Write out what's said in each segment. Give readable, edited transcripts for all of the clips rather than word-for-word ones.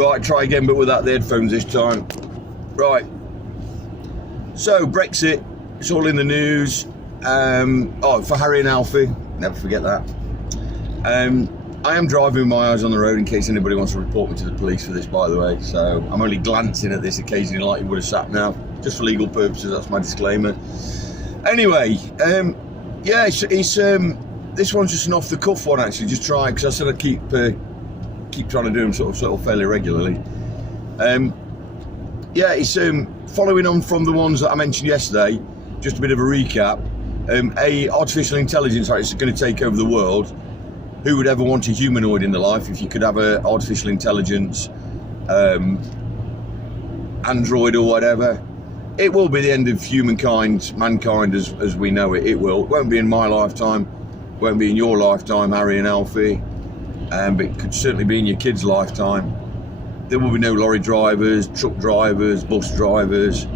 Right, try again, but without the headphones this time. Right. So, Brexit, it's all in the news. For Harry and Alfie, never forget that. I am driving with my eyes on the road in case anybody wants to report me to the police for this, by the way. So, I'm only glancing at this occasionally like you would have sat now, just for legal purposes, that's my disclaimer. Anyway, it's this one's just an off-the-cuff one, actually, just try, because I said I'd keep trying to do them sort of fairly regularly. It's following on from the ones that I mentioned yesterday, just a bit of a recap. Artificial intelligence is going to take over the world. Who would ever want a humanoid in their life if you could have an artificial intelligence, android or whatever? It will be the end of mankind as we know it. It won't be in my lifetime, won't be in your lifetime, Harry and Alfie, but it could certainly be in your kids' lifetime. There will be no lorry drivers, truck drivers, bus drivers.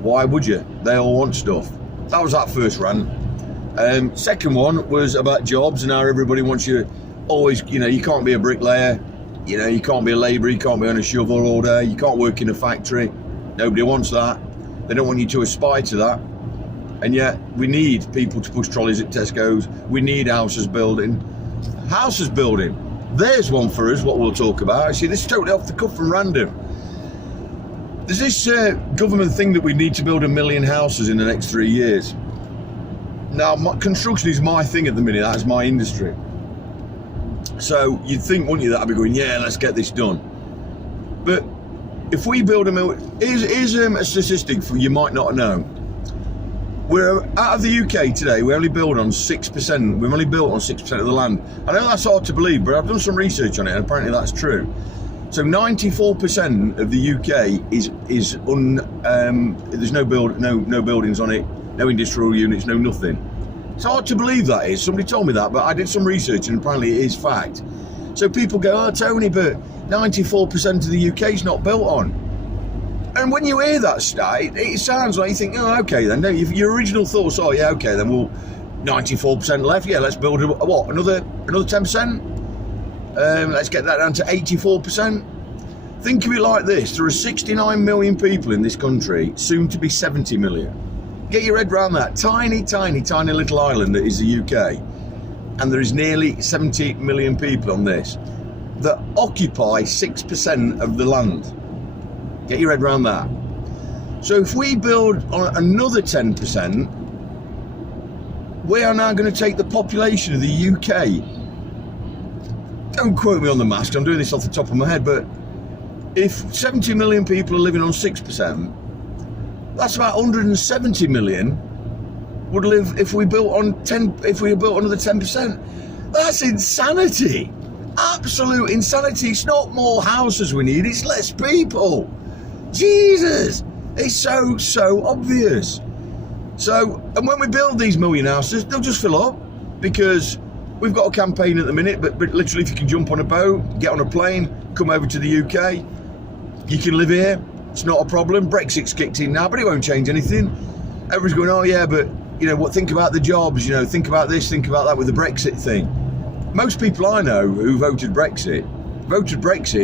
Why would you? They all want stuff. That was that first rant. Second one was about jobs and how everybody wants you always, you can't be a bricklayer, you can't be a labourer, you can't be on a shovel all day, you can't work in a factory. Nobody wants that. They don't want you to aspire to that. And yet we need people to push trolleys at Tesco's. We need houses building. There's one for us, what we'll talk about. See, this is totally off the cuff and random. There's this government thing that we need to build 1 million houses in the next 3 years. Now, construction is my thing at the minute. That's my industry. So you'd think, wouldn't you, that I'd be going, yeah, let's get this done. But if we build here's a statistic for you might not know. We're out of the UK today. We only build on 6%. We've only built on 6% of the land. I know that's hard to believe, but I've done some research on it, and apparently that's true. So 94% of the UK there's no buildings on it, no industrial units, no nothing. It's hard to believe that is. Somebody told me that, but I did some research and apparently it is fact. So people go, oh Tony, but 94% of the UK is not built on. And when you hear that stat, it sounds like you think, oh, okay then. Your original thoughts are, yeah, okay then, well, 94% left, yeah, let's build another 10%? Let's get that down to 84%. Think of it like this: there are 69 million people in this country, soon to be 70 million. Get your head around that. Tiny, tiny, tiny little island that is the UK. And there is nearly 70 million people on this that occupy 6% of the land. Get your head around that. So if we build on another 10%, we are now going to take the population of the UK. Don't quote me on the maths, I'm doing this off the top of my head, but if 70 million people are living on 6%, that's about 170 million would live if we built on if we built another 10%. That's insanity. Absolute insanity. It's not more houses we need, it's less people. Jesus, it's so obvious. So, and when we build these million houses, they'll just fill up, because we've got a campaign at the minute, but literally if you can jump on a boat, get on a plane, come over to the UK, you can live here, it's not a problem. Brexit's kicked in now, but it won't change anything. Everyone's going, oh yeah, but think about the jobs, think about this, think about that with the Brexit thing. Most people I know who voted Brexit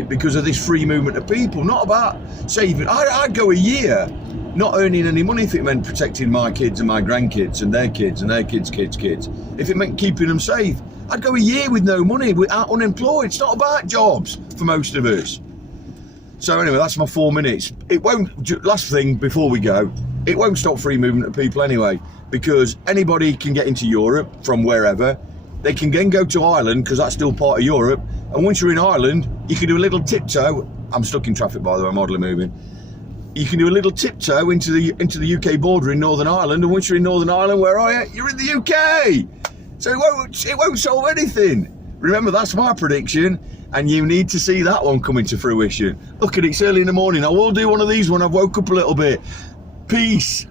because of this free movement of people, not about saving. I'd go a year not earning any money if it meant protecting my kids and my grandkids and their kids and their kids' kids. If it meant keeping them safe, I'd go a year with no money, unemployed. It's not about jobs for most of us. So anyway, that's my 4 minutes. It won't, last thing before we go, it won't stop free movement of people anyway, because anybody can get into Europe from wherever. They can then go to Ireland, because that's still part of Europe. And once you're in Ireland, you can do a little tiptoe. I'm stuck in traffic, by the way, I'm hardly moving. You can do a little tiptoe into the UK border in Northern Ireland, and once you're in Northern Ireland, where are you? You're in the UK. So it won't solve anything. Remember, that's my prediction, and you need to see that one coming to fruition. Look at it, it's early in the morning. I will do one of these when I've woke up a little bit. Peace.